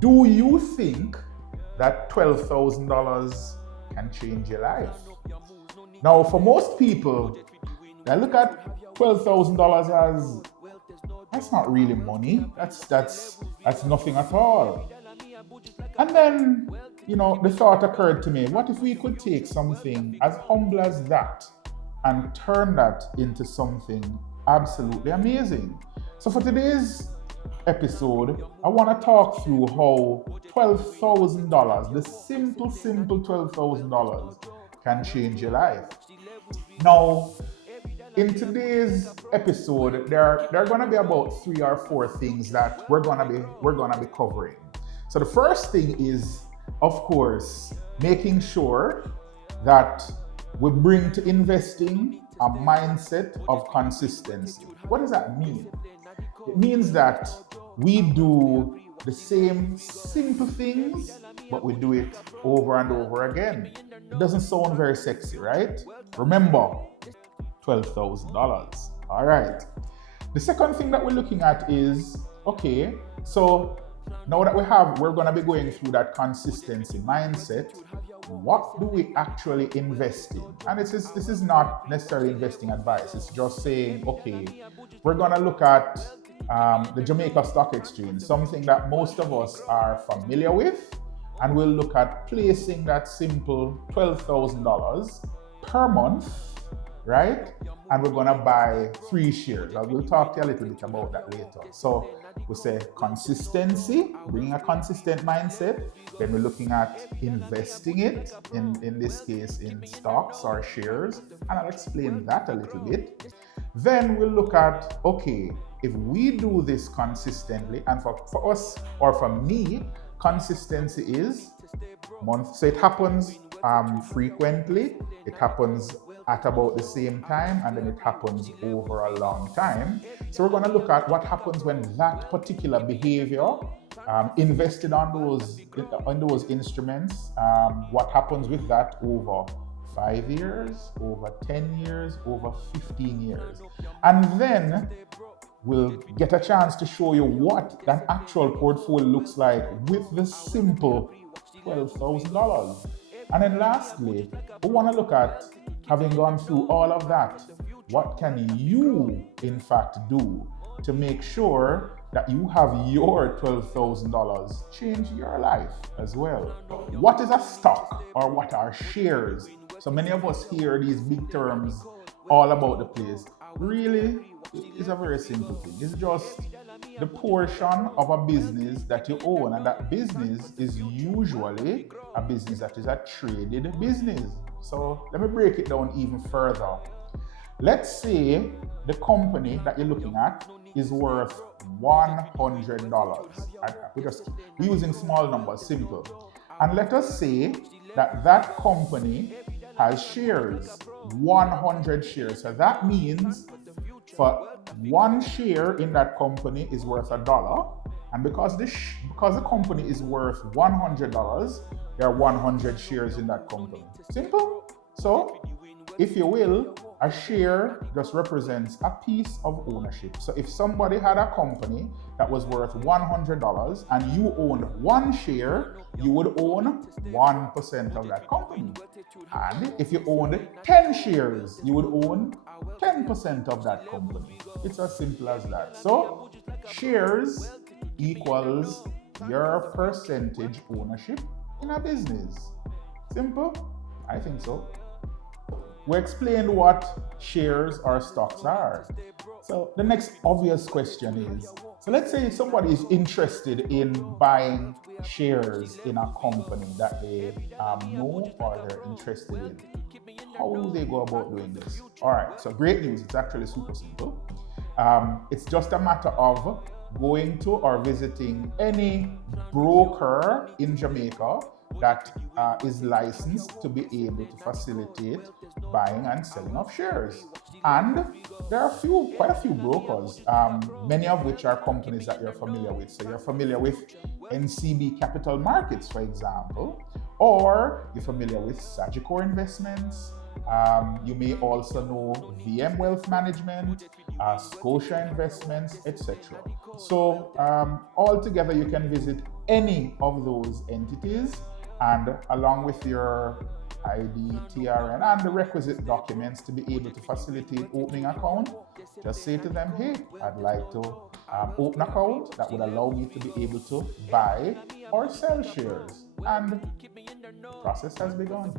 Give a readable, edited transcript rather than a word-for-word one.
Do you think that $12,000 can change your life? Now, for most people, they look at $12,000 as that's not really money. That's nothing at all. And then, the thought occurred to me, what if we could take something as humble as that and turn that into something absolutely amazing? So for today's episode, I want to talk through how $12,000, the simple $12,000 can change your life. Now, in today's episode, there are going to be about 3 or 4 things that we're gonna be covering. So the first thing is, of course, making sure that we bring to investing a mindset of consistency. What does that mean? It means that we do the same simple things, but we do it over and over again. It doesn't sound very sexy, right? Remember, $12,000. All right. The second thing that we're looking at is, okay, so now that we're going to be going through that consistency mindset, what do we actually invest in? And this is not necessarily investing advice. It's just saying, okay, we're going to look at the Jamaica Stock Exchange, something that most of us are familiar with, and we'll look at placing that simple $12,000 per month, right? And we're gonna buy 3 shares. I will talk to you a little bit about that later. So we say consistency, bringing a consistent mindset. Then we're looking at investing it, in this case, in stocks or shares. And I'll explain that a little bit. Then we'll look at, okay, if we do this consistently, and for us, or for me, consistency is month. So it happens frequently. It happens at about the same time, and then it happens over a long time. So we're going to look at what happens when that particular behavior invested on those instruments, what happens with that over 5 years, over 10 years, over 15 years. And then we'll get a chance to show you what that actual portfolio looks like with the simple $12,000. And then lastly, we want to look at, having gone through all of that, what can you in fact do to make sure that you have your $12,000 change your life as well? What is a stock, or what are shares? So many of us hear these big terms all about the place. Really, it's a very simple thing. It's just the portion of a business that you own, and that business is usually a business that is a traded business. So let me break it down even further. Let's say the company that you're looking at is worth $100. We're using small numbers, simple. And let us say that company has shares, 100 shares. So that means for 1 share in that company is worth $1. And because the company is worth $100, there are 100 shares in that company. Simple. So, if you will, a share just represents a piece of ownership. So if somebody had a company that was worth $100 and you owned 1 share, you would own 1% of that company. And if you owned 10 shares, you would own 10% of that company. It's as simple as that. So shares equals your percentage ownership in a business. Simple? I think so. We explained what shares or stocks are. So the next obvious question is, so let's say somebody is interested in buying shares in a company that they know or they're interested in. How do they go about doing this? All right, so great news. It's actually super simple. It's just a matter of going to or visiting any broker in Jamaica that is licensed to be able to facilitate buying and selling of shares. And there are quite a few brokers, many of which are companies that you're familiar with. So you're familiar with NCB Capital Markets, for example, or you're familiar with Sagicor Investments. You may also know VM Wealth Management. Scotia Investments, etc. So altogether, you can visit any of those entities, and along with your ID, TRN, and the requisite documents to be able to facilitate opening account, just say to them, hey, I'd like to open account that would allow me to be able to buy or sell shares. And the process has begun.